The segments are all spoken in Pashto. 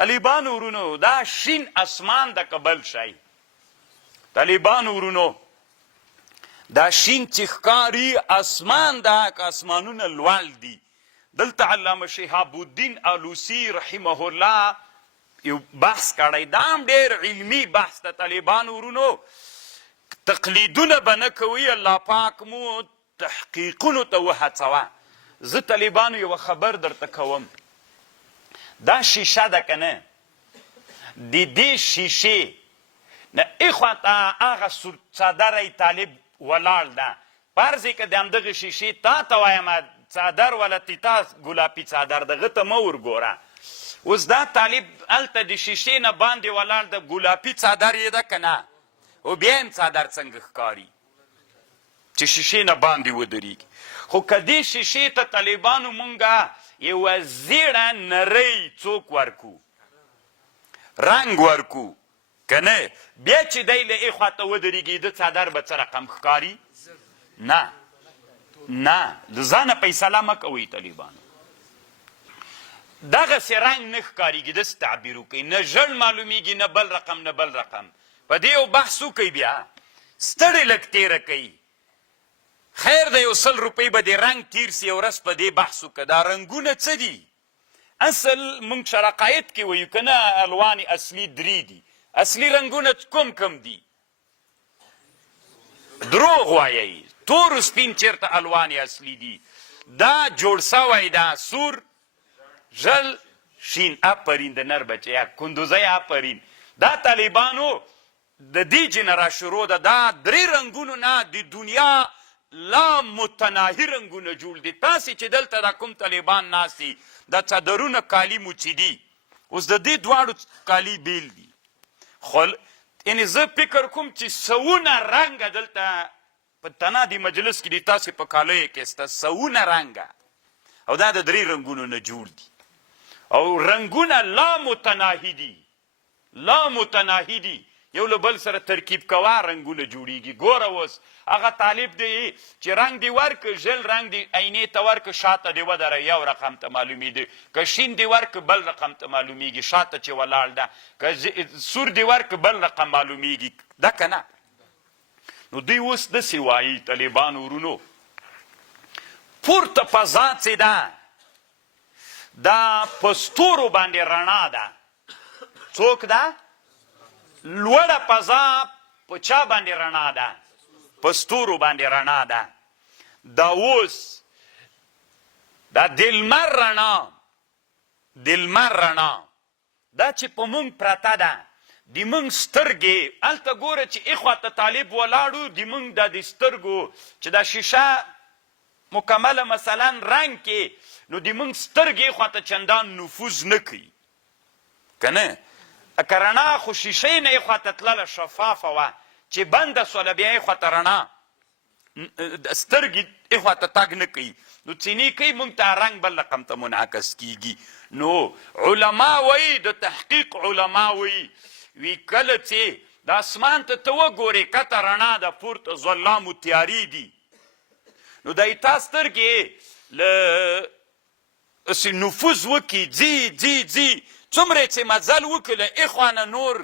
طالبانو ورونو دا شین اسمان د قبل شي. طالبانو ورونو دا شین چې ښکاري اسمان دا که اسمانونه لوړ دي. دلته علامه شهاب الدین الوسی رحمه الله یو بحث کړی، دا هم ډېر علمي بحث د طالبانو ورونو. تقلیدونه به نه کوي، الله پاک مو تحقیقونو ته وهڅوه. زه طالبانو یوه خبر درته کوم، دا شیشه ده که نه، د دې شیشې نه ایخوا ته هغه څادری طالب ولاړ ده. فرض یې که د همدغې شیشې تا ته وایم څادر ولتې تا ګلابي څادر دغه ته مه ورګوره. اوس دا طالب هلته د شیشې نه باندې ولاړ د ګلابي څادر یې ده که نه، او بیا هم څادر څنګه ښکاري چې شیشې نه باندې ودرېږي. خو که دې شیشې ته طالبانو مونږه یوه زیړه نرۍ څوک ورکو، رنګ ورکو که نه، بیا چې دی له ای خوا ته ودرېږي د څادر به څه رقم ښکاري؟ نه نه، د ځانه فیصله مه کوئ طالبانو. دغسې رنګ نه ښکارېږي، داسې تعبیر وکړئ، نه ژړ معلومیږي نه بل رقم نه بل رقم. په دې یو بحث وکئ، بیا ستړې لږ تېره کوي. خیر د یو 100 روپۍ به دې رنګ تیر سي، یو ورځ په دې بحث وکړه دا رنګونه څه دي. اصل موږ شرقایت کې وایو که نه، الوان اصلي 3 دي. اصلي رنګونه کوم دي؟ دروغ وایئ، تور سپین چېرته الوان اصلي دي. دا جوړ سوی ده سور ژل شین. آفرین د نر بچیا کندوزی آفرین. دا طالبانو د دې جنرا شروع ده، دا 3 رنګونو نه د دنیا لا متناهي رنګونه جوړ دي. تاسې چې دلته دا کوم طالبان ناست دي دا څادرونه کالي موچي دي، اوس د دې دواړو کالي بیل دي. خو یعنې زه فکر کوم چې سوونه رنګه دلته په تنه د مجلس کې دي، تاسې په کالیو کې سته سوونه رنګه، او دا د 3 رنګونو نه جوړ دي. او رنګونه لا متناهي دي، لا متناهي دي، یو له بل سره ترکیب کوه رنګونه جوړیږي. ګوره اوس هغه طالب دی چې رنګ دی ورکه، ژل رنګ دی عینې ته ورکه، شاته دی ودره یو رقم ته معلومیږي، که شین دی ورکه بل رقم ته معلومیږي، شاته چې ولاړ ده، که سور دی ورکه بل رقم معلومیږي، ده که نه. نو دوی اوس داسې وایي طالبانو ورونو، پورته فضا چې ده دا په ستورو باندې رڼا ده. څوک ده؟ لوړه فضا په چا باندې رڼا ده؟ په ستورو باندې رڼا ده. دا اوس دا د لمر رڼا، د لمر رڼا دا چې په مونږ پرته ده، د مونږ سترګې هلته ګوره چې ایخوا ته طالب ولاړو، د مونږ دا د سترګو چې دا شیشه مکمله مثلا رنګ کې، نو د مونږ سترګې ایخوا ته چندان نفوذ نه کوي که نه. که رڼا خو شیشې نه ایخوا ته تلله شفافه وه، چې بنده سوله بیا ایخوا ته رڼا سترګې ایخوا ته تګ نه کوي، نو څینې کوي مونږ ته رنګ بل رقم ته منعکس کیږي. نو علما وایي، د تحقیق علما وایي، وی کله چې د اسمان ته ته وګورې کته رڼا ده، پورته ظلام و تیارې دي، نو د تا سترګې له نفوذ وکړي، ځي څومره چې مزل وکړي له ایخوانه نور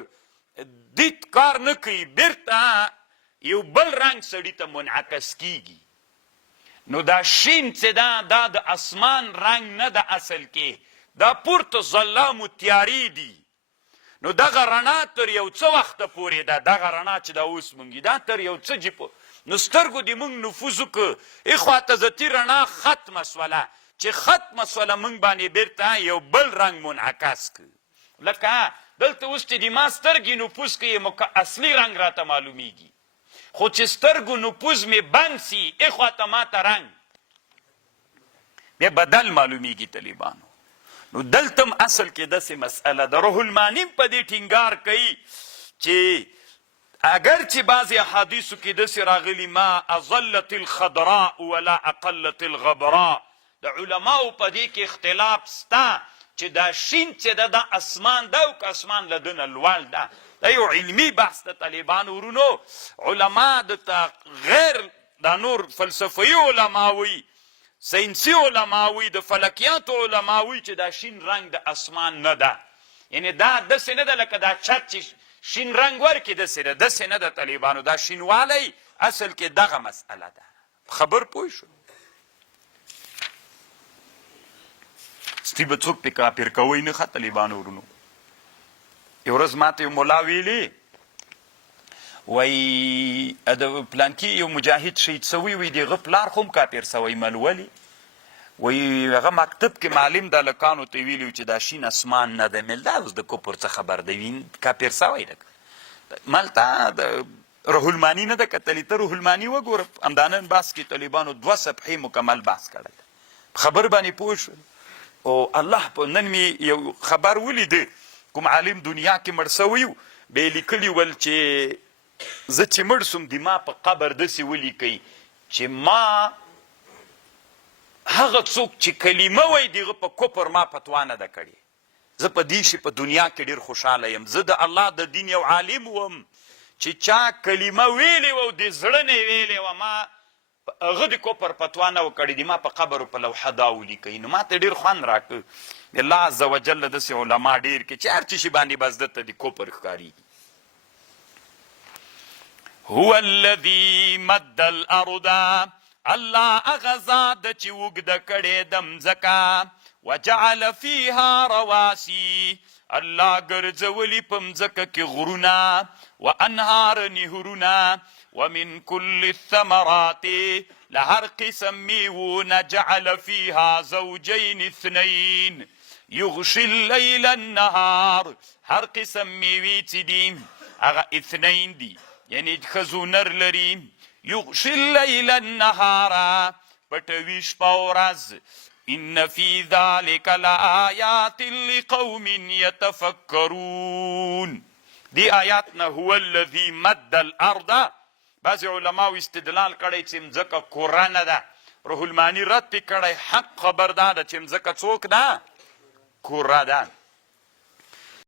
دید کار نه کوي، بیرته یو بل رنګ سړي ته منعکس کیږي. نو دا شین چې ده دا د اسمان رنګ نه ده اصل کې، دا پورته ظلام و تیارې دي. نو دغه رڼا تر یو څه وخته پورې ده، دغه رڼا چې دا اوس مونږ دا تر یو څه جې نو سترګو د مونږ نفوذ وکړه، ایخوا ته ذاتي رڼا ختمه سوله، چې ختمه سوله مونږ باندې بیرته یو بل رنګ منعکس کړ. لکه دلته اوس چې د ما سترګې نفوذ کوي اصلي رنګ راته معلومیږي، خو چې سترګو نفوذ مې بند سي ایخوا ته ما ته رنګ بیا بدل معلومیږي طالبانو. نو دلته هم اصل کې داسې مسئله ده. روح المانی په دې ټینګار کوي چې اگر چې بعضې احادیثو کې داسې راغلي ما اظلت الخضراء ولا اقلت الغبراء، د علماو په دې کې اختلاف سته چې دا شین چې ده دا اسمان ده او که اسمان له ده نه لوړ ده. دا یو علمي بحث د طالبانو ورونو. علما د غیر دا نور فلسفي علما وي، ساینسي علما وي، د فلکیاتو علما وي چې دا شین رنګ د اسمان نه ده. یعنی دا داسې نه ده لکه دا چت چې شین رنګ ورکړي داسې ده، داسې نه ده طالبانو. دا شینوالی اصل کې دغه مسئله ده. خبر پوه شو؟ ستی به څوک پې کافر کوئ نه ښه طالبانو ورونو. یو ورځ ماته یو ملا ویلې وایي د پلانکي یو مجاهد شهید سوی وي د هغه پلار خو هم کافر سوی ملولي وایي هغه مکتب کې معلم د هلکانو ته ویلي چې دا شین اسمان نه ده مل دا اوس د کفر څه خبر دی کافر سوی ده مالته د روح المانی نه ده کتلي ته روح المانی وګوره همدانن بحث کې طالبانو 2 صفحې مکمل بحث کړی خبر باندې پوه شو. او الله په نن مې یو خبر ولیده کوم عالم دنیا کې مړ سوی و به یې لیکلي ول چې زه چې مړ سوم د ما په قبر داسې ولیکئ چې ما هغه څوک چې کلمه وایي د هغه په کفر ما فتوا نه ده کړې. زه په دې شي په دنیا کې ډېر خوشحاله یم. زه د الله د دین یو عالم وم چې چا کلمه ویلې وه او د زړه نه یې ویلې وه ما هغه د کفر فتوا نه وه کړې د ما په قبر په لوحه دا ولیکئ. نو ما ته ډېر خوند راکړ. الله عز وجل داسې علما ډېر کې چې هر څه شي باندې بس ده ته د کفر ښکارېږي. هو الذي مد الارض الله هغه ذات ده چې اوږده کړې ده مځکه وجعل فيها رواسي الله ګرځولي په مځکه کې غرونه وانهار نهرونه ومن كل الثمرات له هر قسم میوونه جعل فيها زوجين اثنين یغشي الليل النهار هر قسم میوې چې دي هغه اثنین دي یعنی ښځو نر لري. یغشي الليل النهار پټوي شپه ورځ. ان في ذلك لآيات لقوم يتفكرون. دی آیات نه هو الذي مد الارض بعضې علماو استدلال کړی چې مځکه کره نه ده. روح المانی رد پې کړی حق خبر دا ده چې مځکه څوک ده کره ده.